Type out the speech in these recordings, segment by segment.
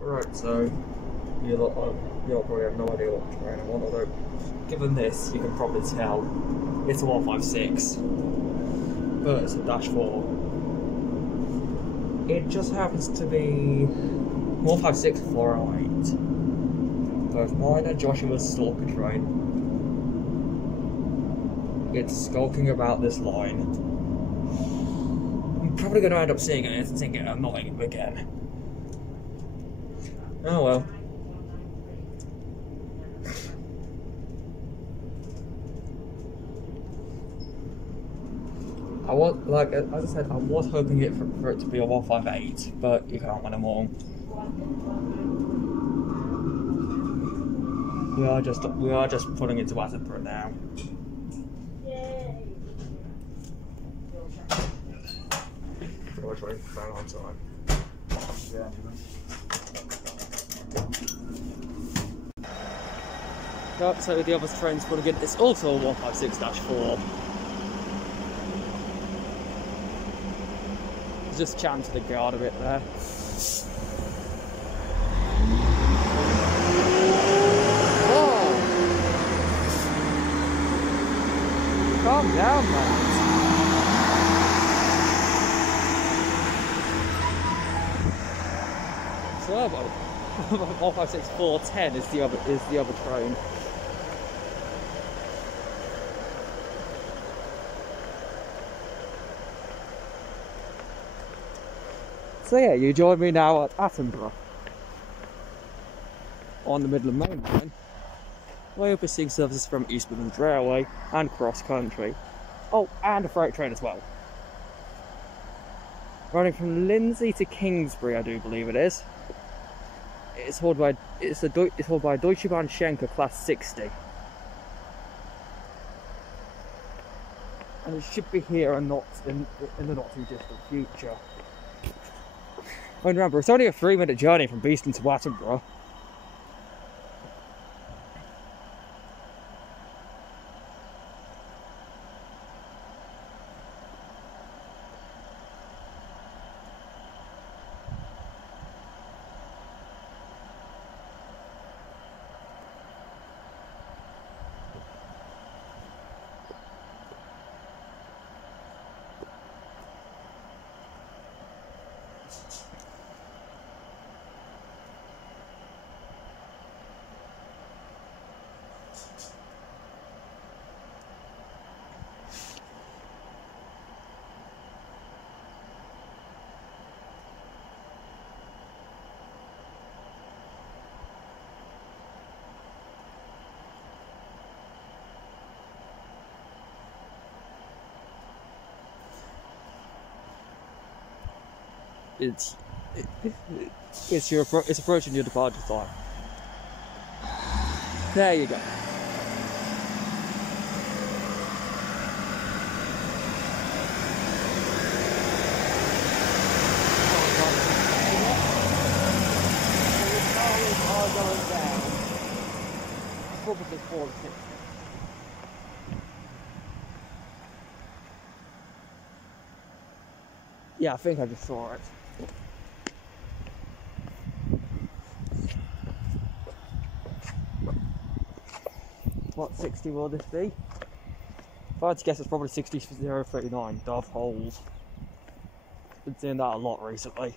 Right, so you lot probably have no idea what train I want, although given this, you can probably tell it's a 156, but it's a dash 4. It just happens to be 156 408. Both mine and Joshua's stalker train. It's skulking about this line. I'm probably going to end up seeing it and think it annoying again. Oh well. I was, like, as I said, I was hoping for it to be a 158, but you can't win them all. We are just putting into Attenborough now. Which way? Bang on time. Yeah. Yep, so the other train's going to get this also a 156-4. Just chatting to the guard a bit there. Whoa! Calm down, man. Turbo. 156-410 is the other train. So yeah, you join me now at Attenborough on the Midland Main Line, where you'll be seeing services from East Midlands Railway and cross country. Oh, and a freight train as well. Running from Lindsay to Kingsbury, I do believe it is. It's hauled by Deutsche Bahn Schenker Class 60. And it should be here and not in the not too distant future. And remember, it's only a 3-minute journey from Beeston to Attenborough. It's approaching your departure time. There you go. Probably 4 to 6. Yeah, I think I just saw it. What 60 will this be? If I had to guess, it's probably 60-039 Dove Holes. Been seeing that a lot recently.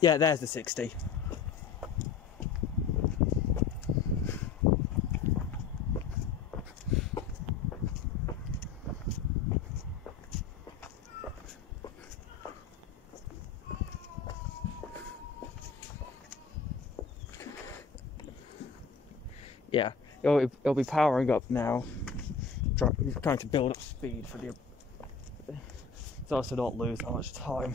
Yeah, there's the 60. Yeah, it'll be powering up now. Trying to build up speed for the so as to not lose that much time.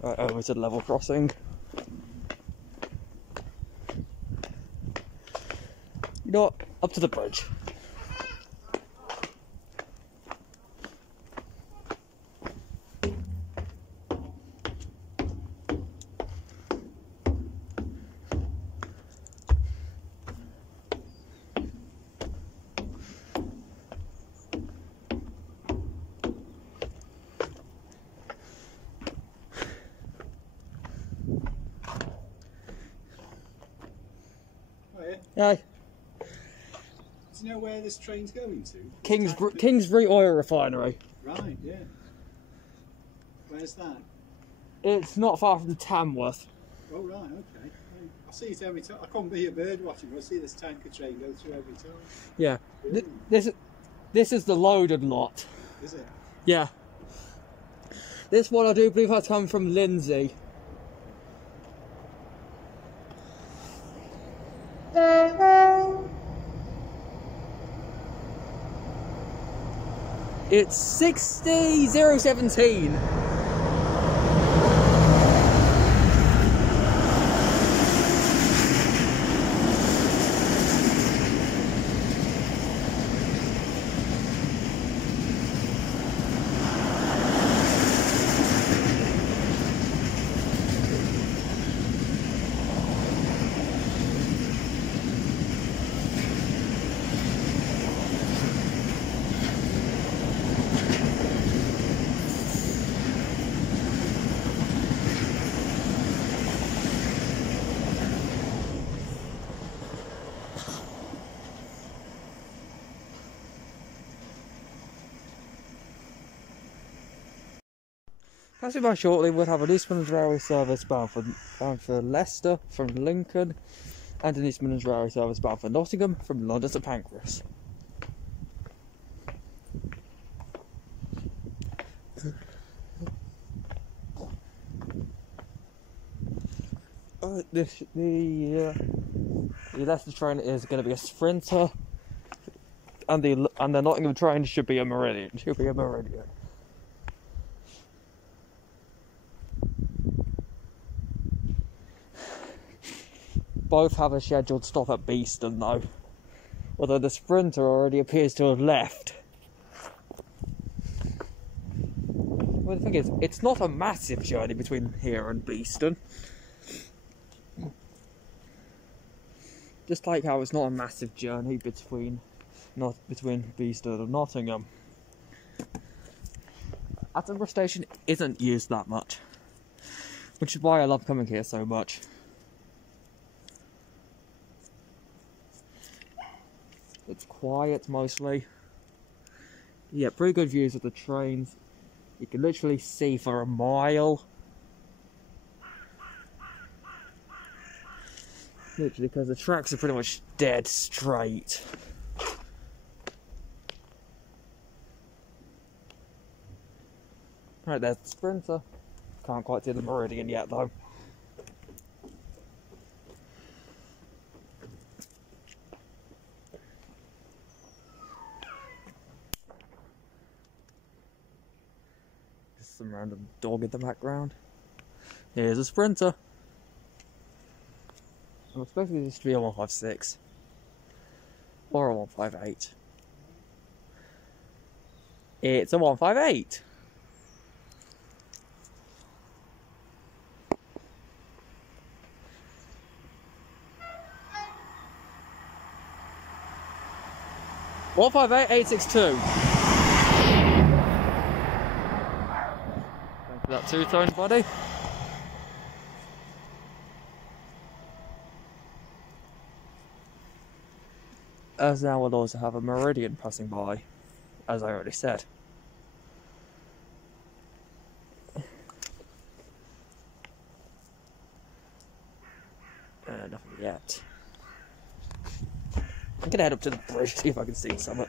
Right, over to the level crossing. You know what? Up to the bridge. Aye. Do you know where this train's going to? Kingsbury Oil Refinery. Right, yeah. Where's that? It's not far from Tamworth. Oh, right, okay. I see it every time. I can't be a bird watching, but I see this tanker train go through every time. Yeah. Really? This is the loaded lot. Is it? Yeah. This one I do believe has come from Lindsay. It's 60017. Passing by shortly, we'll have an East Midlands Railway service bound for Leicester from Lincoln, and an East Midlands Railway service bound for Nottingham from London to Pancras. The Leicester train is going to be a Sprinter, and the Nottingham train should be a Meridian. Both have a scheduled stop at Beeston though, although the Sprinter already appears to have left. Well, the thing is, it's not a massive journey between here and Beeston. Just like how it's not a massive journey between Beeston and Nottingham. Attenborough station isn't used that much, which is why I love coming here so much. It's quiet mostly. Yeah, pretty good views of the trains. You can literally see for a mile. Literally, because the tracks are pretty much dead straight. Right, there's the Sprinter. Can't quite see the Meridian yet though. Some random dog in the background. Here's a Sprinter. I'm expecting this to be a 156 or a 158. It's a 158. One 862. That two-tone body. As now we'll also have a Meridian passing by, as I already said. Nothing yet. I'm gonna head up to the bridge, see if I can see something.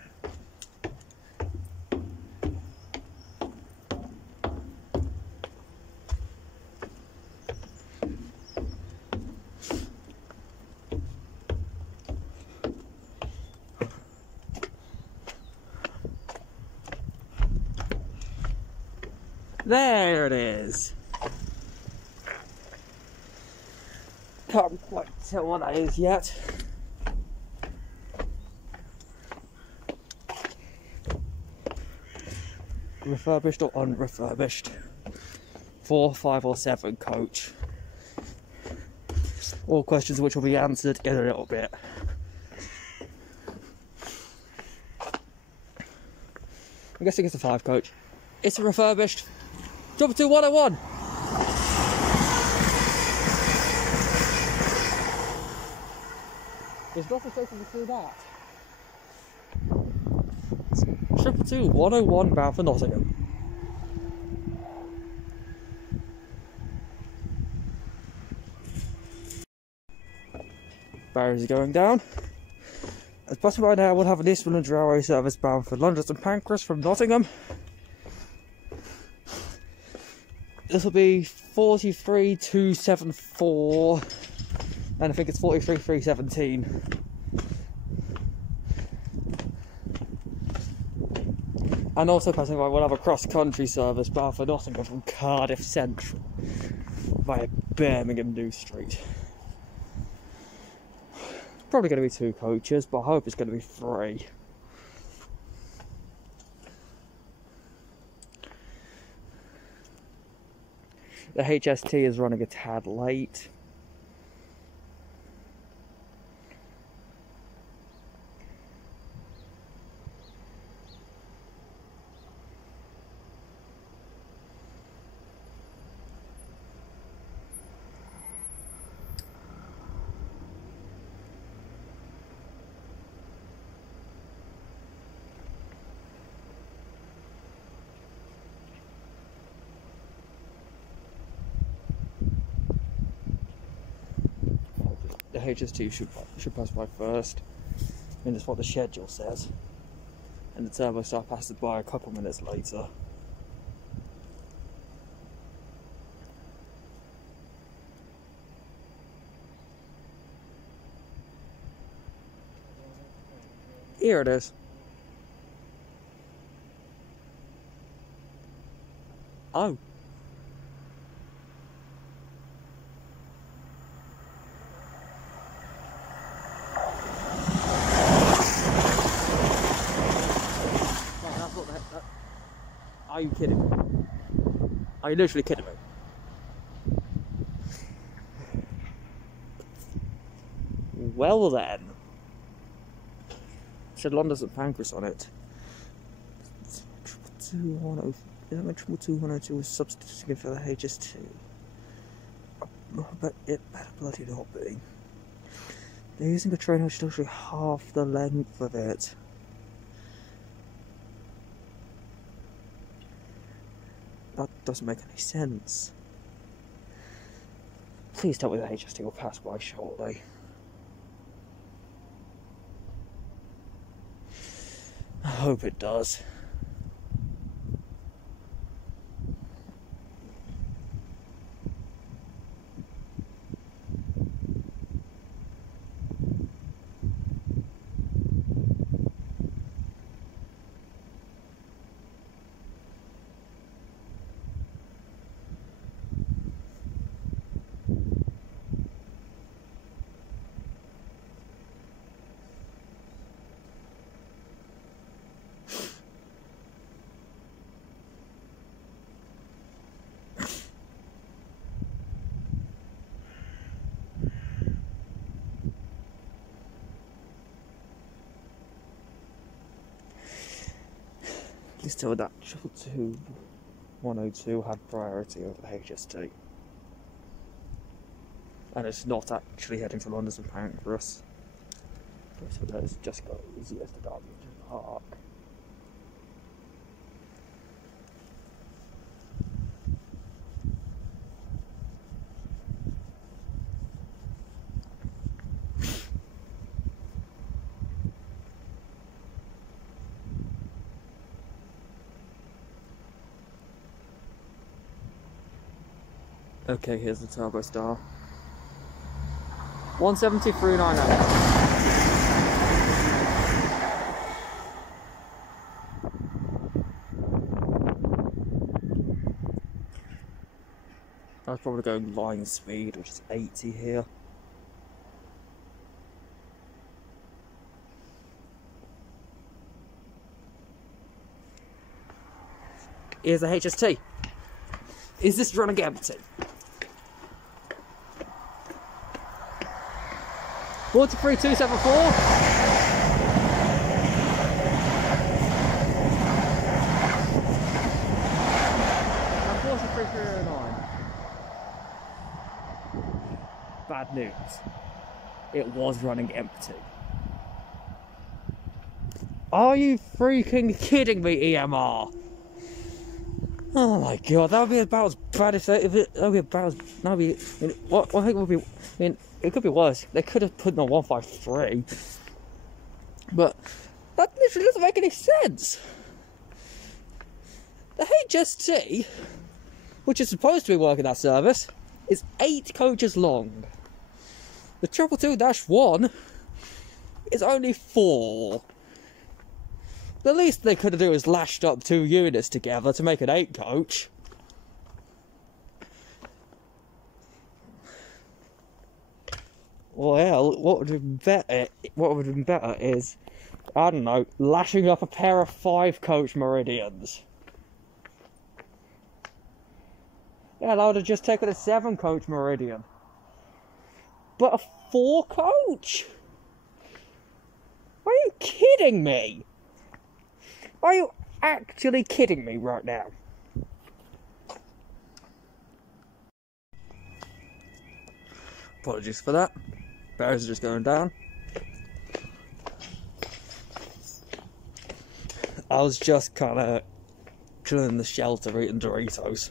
There it is. Can't quite tell what that is yet. Refurbished or unrefurbished? 4, 5 or 7 coach. All questions which will be answered in a little bit. I'm guessing it's a 5 coach. It's a refurbished. Jump to 101. There's nothing taking me through that. 222 101 bound for Nottingham. Barriers are going down. As possible right now, we'll have an East Midlands Railway service bound for London and Pancras from Nottingham. This will be 43,274, and I think it's 43,317. And also passing by, we'll have a cross-country service bound for Nottingham from Cardiff Central via Birmingham New Street. Probably going to be 2 coaches, but I hope it's going to be 3. The HST is running a tad late. The HST should pass by first, and that's what the schedule says. And the turbo star passes by a couple minutes later. Here it is. Oh. Are you kidding me? Are you literally kidding me? Well then. It said London's and Pancras on it. 22102 was substituting for the HS2. But it better bloody not be. They're using a train which is actually half the length of it. That doesn't make any sense. Please tell me the HST will pass by shortly. I hope it does. Please tell me that 22102 had priority over the HST. And it's not actually heading to London and Pancras. So that is just go easy as the Derby Park. Okay, here's the Turbo Star. 173,900. I was probably going line speed, which is 80 here. Here's the HST. Is this running empty? 43,274. And 43,309. Bad news. it was running empty. Are you freaking kidding me, EMR? Oh my god, that would be about as bad if it would be about as, that would be, I mean, what I think would be, I mean, it could be worse. They could have put in a 153, but that literally doesn't make any sense. The HST, which is supposed to be working that service, is 8 coaches long. The 222-1 is only 4. The least they could do is lashed up 2 units together to make an 8 coach. Well, what would have been better is, I don't know, lashing up a pair of 5 coach Meridians. Yeah, I would have just taken a 7 coach Meridian. But a 4 coach? Are you kidding me? Are you actually kidding me right now? Apologies for that. Bears are just going down. I was just kind of chilling in the shelter eating Doritos.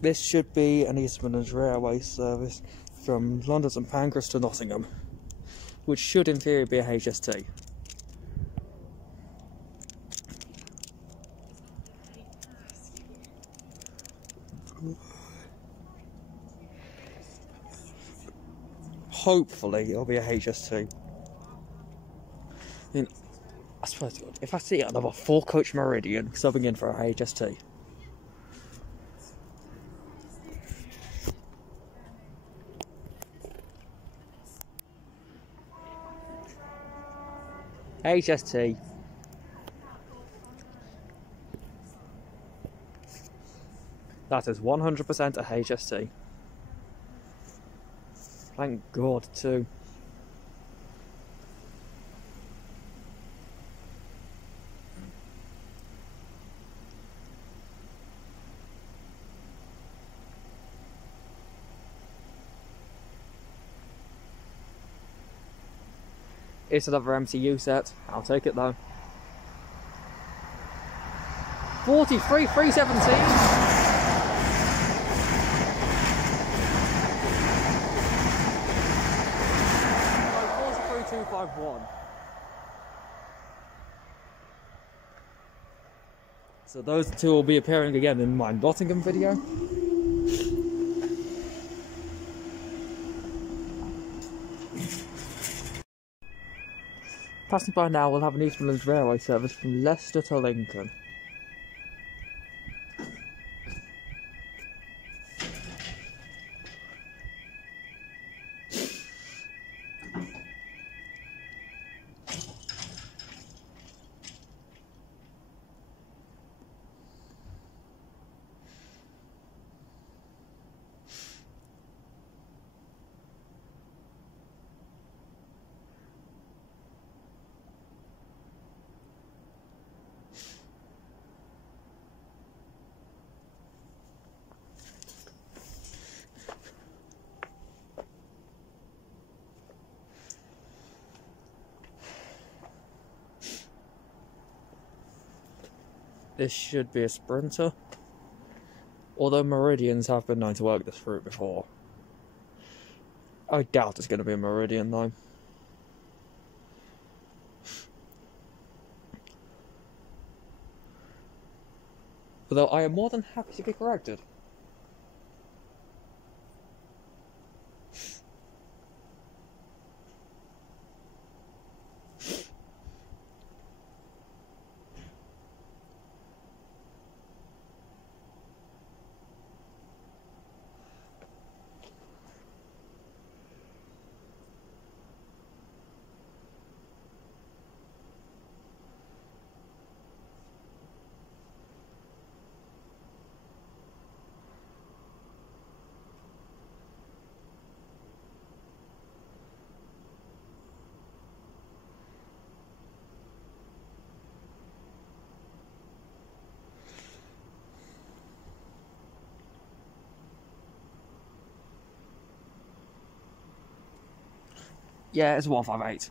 This should be an East Midlands Railway service from London St Pancras to Nottingham, which should in theory be a HST. Hopefully it'll be a HST. I mean, I swear to God, if I see another 4 coach Meridian subbing in for a HST, HST. That is 100% a HST. Thank God, too. It's another MCU set. I'll take it though. 43, 317. 251. So those two will be appearing again in my Nottingham video. Passing by now, we'll have an East Midlands Railway service from Leicester to Lincoln. This should be a sprinter, although Meridians have been known to work this route before. I doubt it's going to be a Meridian though. Although I am more than happy to be corrected. Yeah, it's 158.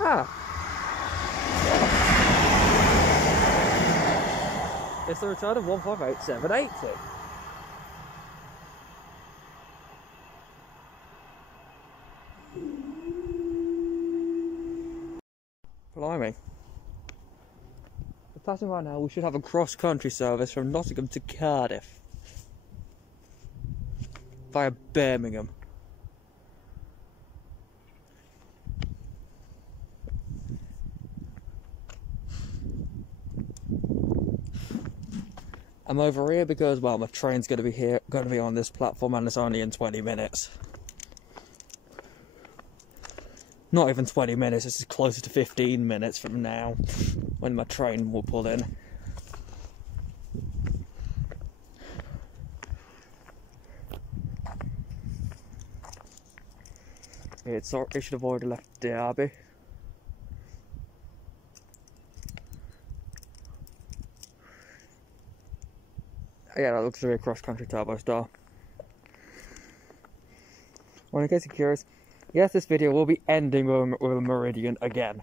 Ah. It's the return of 158780. Blimey. We're passing right now, we should have a cross-country service from Nottingham to Cardiff. Via Birmingham. I'm over here because, well, my train's going to be on this platform, and it's only in 20 minutes. Not even 20 minutes, this is closer to 15 minutes from now, when my train will pull in. It should have already left Derby. Yeah, that looks to be a cross-country turbo star. Well, in case you're curious, yes, this video will be ending with a meridian again.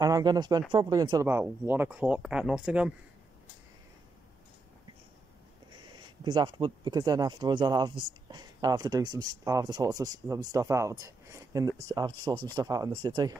I'm gonna spend probably until about 1 o'clock at Nottingham. Because then afterwards I'll have to sort some stuff out in the city.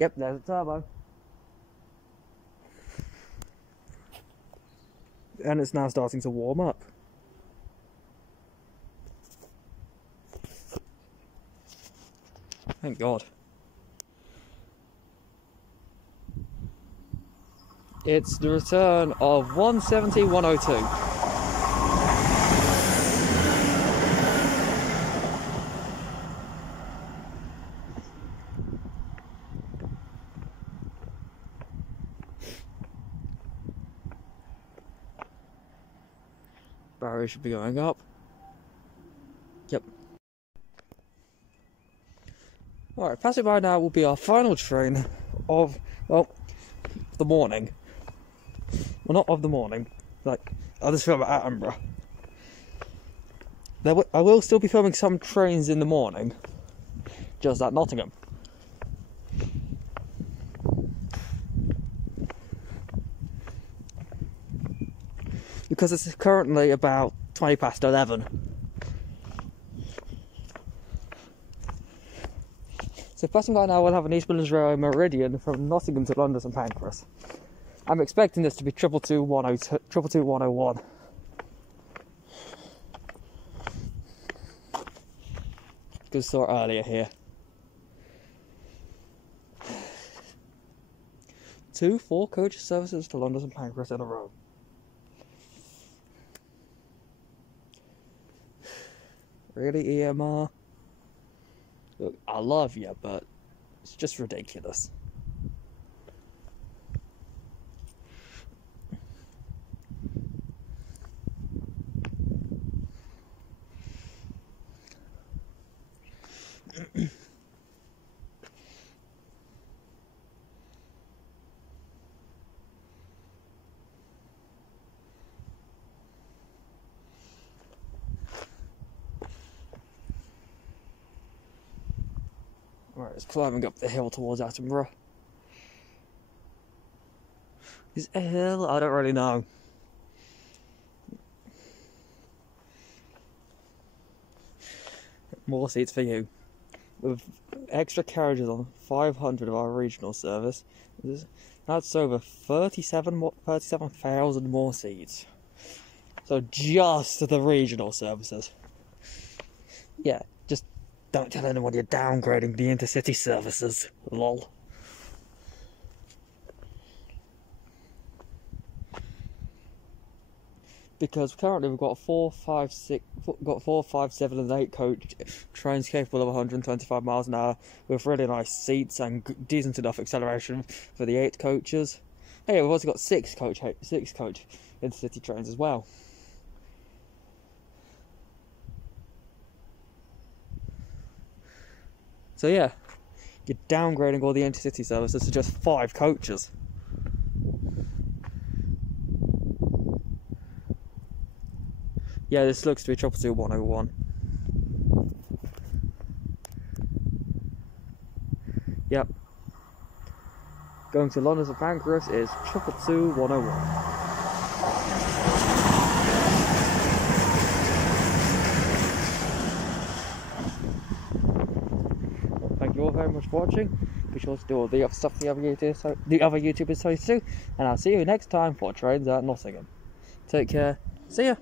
Yep, there's a turbo. And it's now starting to warm up. Thank God. It's the return of 170-102. Barrier should be going up. Yep. Alright, passing by now will be our final train of, well, the morning. Well, not of the morning. Like, I'll just film at Attenborough. I will still be filming some trains in the morning. Just at Nottingham. Because it's currently about 20 past 11. So passing by now, we'll have an East Midlands Railway Meridian from Nottingham to London St Pancras. I'm expecting this to be 222-101. Good start earlier here. 2 4-coach services to London St Pancras in a row. Really, EMR? Look, I love you, but it's just ridiculous. Right, it's climbing up the hill towards Attenborough. Is it a hill? I don't really know. More seats for you. With extra carriages on 500 of our regional service, that's over 37,000 more seats. So just the regional services. Yeah, just Don't tell anyone you're downgrading the intercity services. Lol. Because currently we've got 4, 5, 7 and 8 coach trains capable of 125 miles an hour with really nice seats and decent enough acceleration for the 8 coaches. Hey, we've also got 6 coach intercity trains as well. So yeah, you're downgrading all the intercity services to just 5 coaches. Yeah, this looks to be 222-101. Yep. Going to London St Pancras is 222-101. Thank you all very much for watching. Be sure to do all the other stuff the other YouTubers do, and I'll see you next time for Trains at Nottingham. Take care. See ya.